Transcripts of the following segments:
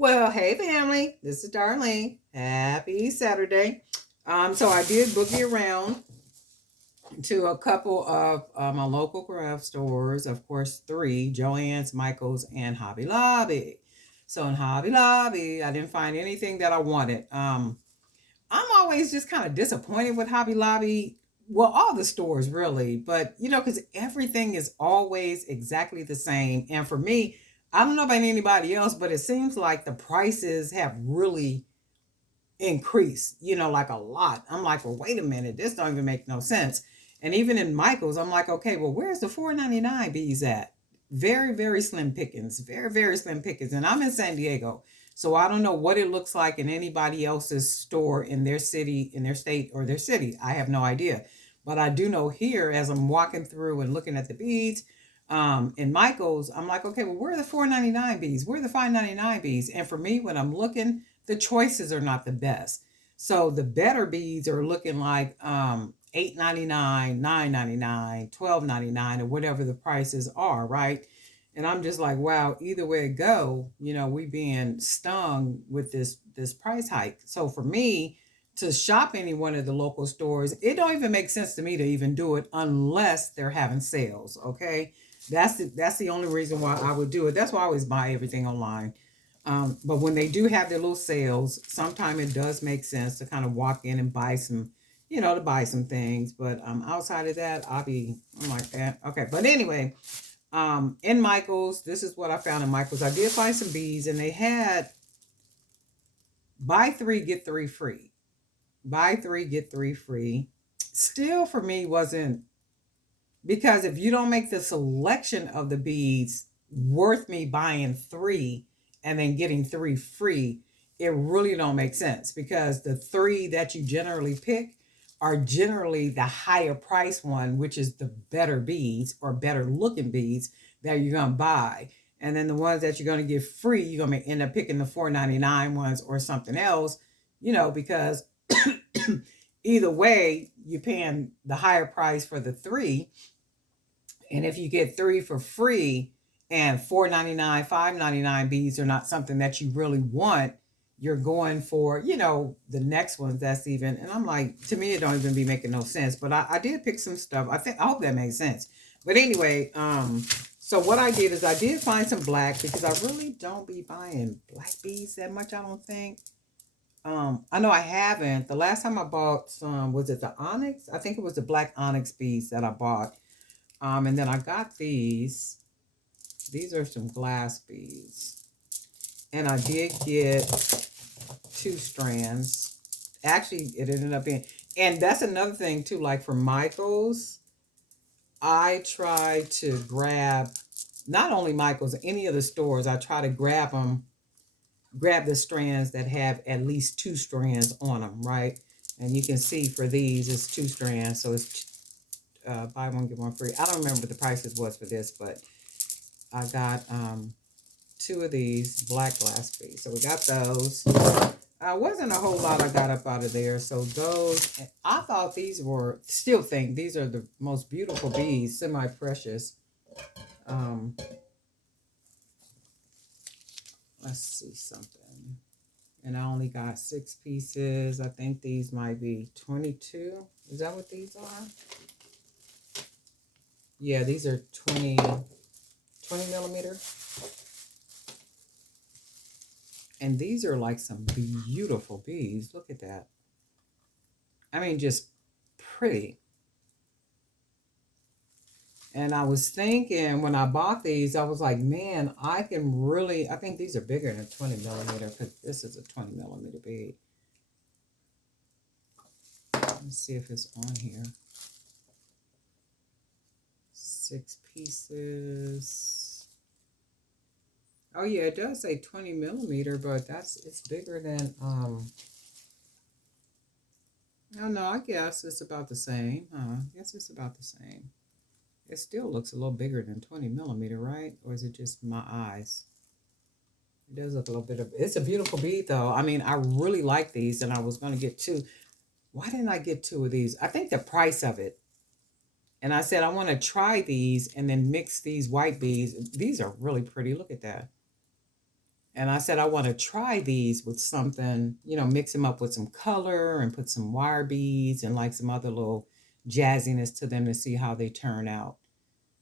Well, hey family, this is Darlene. Happy Saturday. So I did boogie around to a couple of my local craft stores, of course, three: Joann's, Michael's, and Hobby Lobby. So in Hobby Lobby, I didn't find anything that I wanted. I'm always just kind of disappointed with Hobby Lobby. Well, all the stores really, but because everything is always exactly the same. And for me, I don't know about anybody else, but it seems like the prices have really increased, like a lot. I'm like, well, wait a minute, this don't even make no sense. And even in Michael's, I'm like, okay, well, where's the 4.99 bees at? Very, very slim pickings, very, very slim pickings. And I'm in San Diego. So I don't know what it looks like in anybody else's store in their city, in their state, or their city. I have no idea. But I do know here, as I'm walking through and looking at the beads, in Michael's, I'm like, okay, well, where are the 4.99 bees? Where are the 5.99 bees? And for me, when I'm looking, the choices are not the best. So the better beads are looking like 8.99, 9.99, 12.99, or whatever the prices are, right? And I'm just like, wow, either way it go, we being stung with this price hike. So for me to shop any one of the local stores, it don't even make sense to me to even do it unless they're having sales. Okay. That's the only reason why I would do it. That's why I always buy everything online. But when they do have their little sales, sometimes it does make sense to kind of walk in and buy some, to buy some things. But outside of that, I'm like that. Okay. But anyway, in Michael's, this is what I found in Michael's. I did find some beads, and they had buy three, get three free. Buy three, get three free. Still, for me, wasn't, because if you don't make the selection of the beads worth me buying three and then getting three free, it really don't make sense, because the three that you generally pick are generally the higher price one, which is the better beads or better looking beads that you're going to buy. And then the ones that you're going to get free, you're going to end up picking the 4.99 ones or something else, because either way, you're paying the higher price for the three. And if you get three for free and 4.99, 5.99 beads are not something that you really want, you're going for, the next ones that's even, and I'm like, to me, it don't even be making no sense. But I did pick some stuff. I hope that makes sense. But anyway, so what I did is I did find some black, because I really don't be buying black beads that much, I don't think. I know I haven't. The last time I bought some, was it the onyx? I think it was the black onyx beads that I bought. And then I got these. These are some glass beads. And I did get two strands. Actually, it ended up being, and that's another thing too, like for Michael's, I try to grab, not only Michael's, any of the stores, I try to grab the strands that have at least two strands on them, right? And you can see for these, it's two strands. So it's buy one, get one free. I don't remember what the prices was for this, but I got two of these black glass beads. So we got those. Wasn't a whole lot I got up out of there. So those, I thought these were, still think these are the most beautiful beads, semi-precious. Um, let's see something. And I only got 6 pieces. I think these might be 22. Is that what these are? Yeah, these are 20 millimeter. And these are like some beautiful beads. Look at that. I mean, just pretty. And I was thinking when I bought these, I was like, man, I think these are bigger than 20 millimeter, because this is a 20 millimeter bead. Let's see if it's on here. 6 pieces. Oh yeah, it does say 20 millimeter, but it's bigger than, oh no, I guess it's about the same. I guess it's about the same. It still looks a little bigger than 20 millimeter, right? Or is it just my eyes? It does look a little bit of, it's a beautiful bead though. I mean, I really like these, and I was going to get two. Why didn't I get two of these? I think the price of it. And I said, I want to try these and then mix these white beads. These are really pretty. Look at that. And I said, I want to try these with something, you know, mix them up with some color and put some wire beads and like some other little jazziness to them to see how they turn out.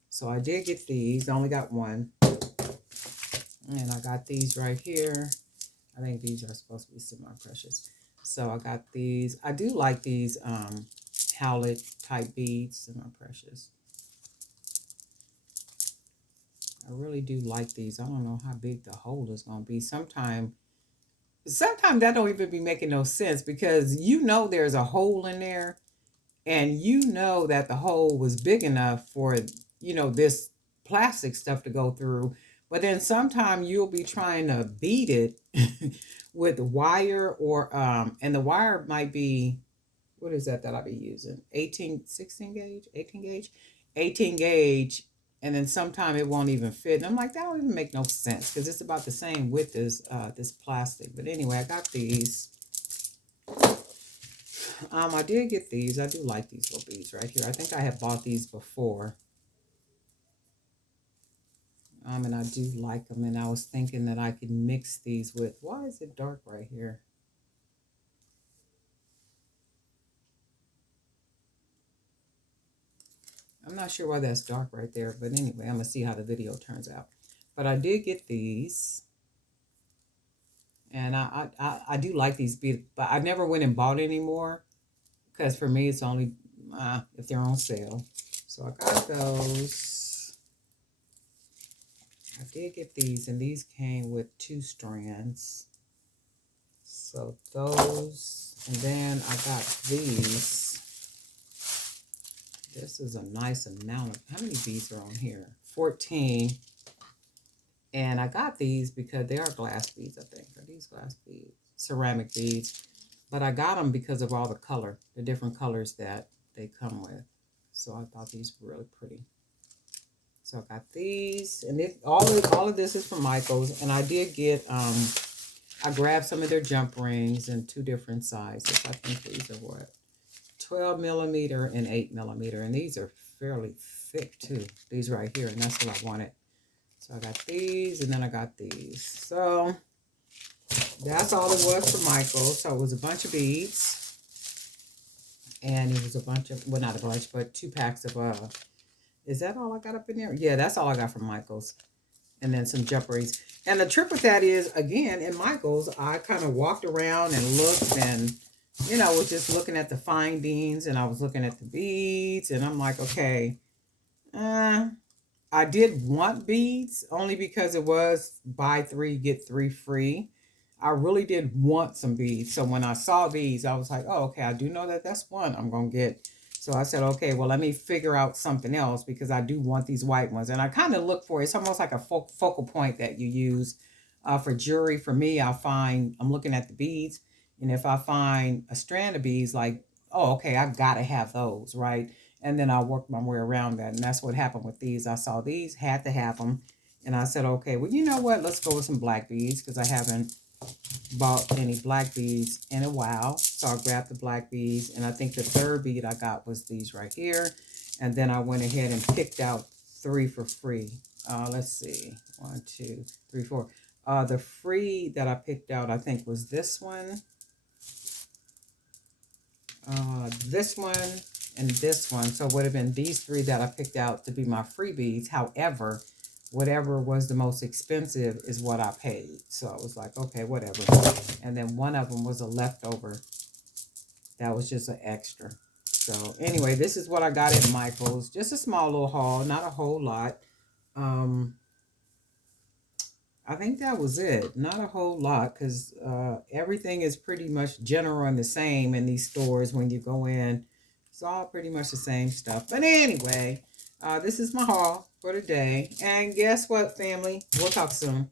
So I did get these. I only got one. And I got these right here. I think these are supposed to be semi-precious. So I got these. I do like these howlet type beads, semi-precious. I really do like these. I don't know how big the hole is going to be. Sometimes that don't even be making no sense, because you know there's a hole in there, and you know that the hole was big enough for, you know, this plastic stuff to go through. But then sometimes you'll be trying to beat it with wire, or and the wire might be, what is that I'll be using? 16 gauge, 18 gauge, 18 gauge. And then sometime it won't even fit. And I'm like, that don't even make no sense, because it's about the same width as this plastic. But anyway, I got these. I did get these. I do like these little beads right here. I think I had bought these before. And I do like them. And I was thinking that I could mix these with, why is it dark right here? I'm not sure why that's dark right there, but anyway, I'm going to see how the video turns out. But I did get these. And I do like these beads, but I never went and bought any more, because for me, it's only if they're on sale. So I got those. I did get these, and these came with 2 strands. So those, and then I got these. This is a nice amount of, how many beads are on here? 14. And I got these because they are glass beads, I think. Are these glass beads? Ceramic beads. But I got them because of all the color, the different colors that they come with. So I thought these were really pretty. So I got these. And all of this is from Michael's. And I did get, I grabbed some of their jump rings in 2 different sizes. I think these are what? 12 millimeter and 8 millimeter. And these are fairly thick too. These right here. And that's what I wanted. So I got these, and then I got these. So that's all it was for Michael. So it was a bunch of beads. And it was a bunch of, well, not a bunch, but 2 packs of, is that all I got up in there? Yeah, that's all I got from Michael's. And then some jump rings. And the trick with that is, again, in Michael's, I kind of walked around and looked, and, you know, was just looking at the findings, and I was looking at the beads, and I'm like, okay, I did want beads only because it was buy 3, get 3 free. I really did want some beads. So when I saw these, I was like, oh, okay, I do know that that's one I'm going to get. So I said, okay, well, let me figure out something else, because I do want these white ones. And I kind of look for it. It's almost like a focal point that you use for jewelry. For me, I'm looking at the beads. And if I find a strand of beads, like, oh, okay, I got to have those, right? And then I worked my way around that. And that's what happened with these. I saw these, had to have them. And I said, okay, well, you know what? Let's go with some black beads, because I haven't bought any black beads in a while. So I grabbed the black beads. And I think the 3rd bead I got was these right here. And then I went ahead and picked out 3 for free. Let's see. 1, 2, 3, 4. The free that I picked out, I think, was this one. This one. And this one. So it would have been these 3 that I picked out to be my freebies. However, whatever was the most expensive is what I paid. So I was like, okay, whatever. And then one of them was a leftover. That was just an extra. So anyway, this is what I got at Michael's. Just a small little haul, not a whole lot. I think that was it. Not a whole lot, because everything is pretty much general and the same in these stores when you go in. It's all pretty much the same stuff. But anyway, this is my haul for today. And guess what, family? We'll talk soon.